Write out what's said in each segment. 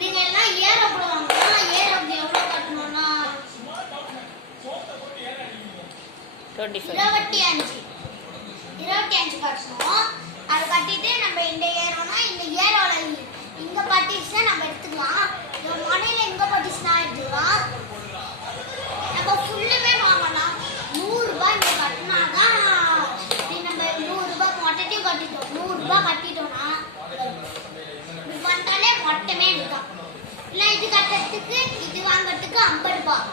நீங்க எல்லாம் ஏரோ போடுவாங்கன்னா ஏரோக்கு எவ்வளவு கட்டணும்னா 25 கட்டணும். அது கட்டிட்டு நம்ம இந்த ஏரோனா இந்த ஏரோல இங்க பட்டிஸ்னா நம்ம எடுத்துக்கலாம். இந்த மணில இங்க பட்டிஸ்னா எடுத்துக்கலாம். நம்ம ஃபுல்லுமே வாங்கலாம். 100 ரூபாய் இங்க கட்டினாதான் நம்ம 100 ரூபாய் மொட்டையும் கட்டிட்டோம். 100 ரூபாய் கட்டிட்டோம்னா இது பண்ணிட்டாலே மொட்டமே இதுதான். இல்லை இது கட்டுறதுக்கு இது வாங்கறதுக்கு 50 ரூபாய்.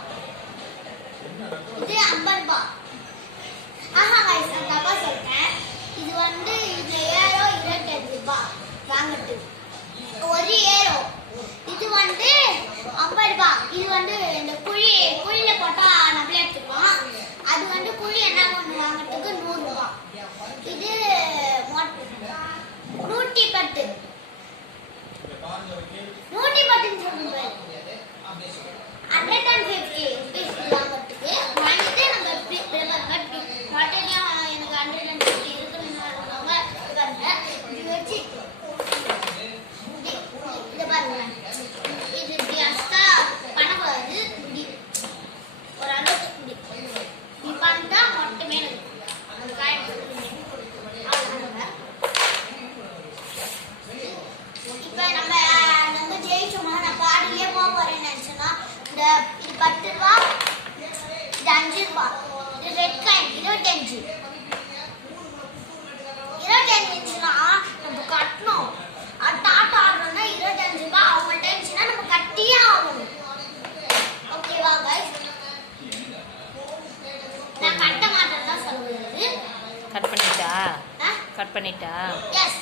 இது 50 ரூபாய். ஆஹா गाइस நான் தப்பா சொல்றேன். இது வந்து இது ஏரோ 25 ரூபாய் வாங்குறது. ஒரு ஏரோ இது வந்து 50 ரூபாய். இது வந்து இந்த குழியில போட்டா நம்மளே எடுத்துக்கலாம். அது வந்து குழி என்ன ஒன்று வாங்குறதுக்கு 100 ரூபாய். இது 110 110 சொல்லுங்க. 150 rupees வாங்குறதுக்கு வாங்கிட்டு நம்ம பேப்பர் கட் மாட்டேனியா எனக்கு 150 இருக்குன்னு பாருங்க. இது வச்சு இதை பாருங்க. இது ஜாஸ்தா பண்ணக்கூடாது. இப்படி ஒரு அளவுக்கு இப்படி இப்படி பண்ணிட்டா மட்டுமே அந்த காயம் இப்போ நம்ம ஜெயிச்சோம்னா நான் பாடிலே போக போறேன்னு நினைச்சோன்னா இந்த இது 10 ரூபா, இது 5 ரூபா, இது ரெட் காயின் 25 இருந்துச்சுன்னா நம்ம கட்டணும். டாட்டா ஆடுறோம்னா 25 ரூபாய். அவங்கள்ட்ட இருந்துச்சுன்னா நம்ம கட்டியே ஆகணும். ஓகேவா கைஸ்? நான் கட்ட மாட்டேன்னு தான் சொல்லுவது. கட் பண்ணிட்டா? எஸ்.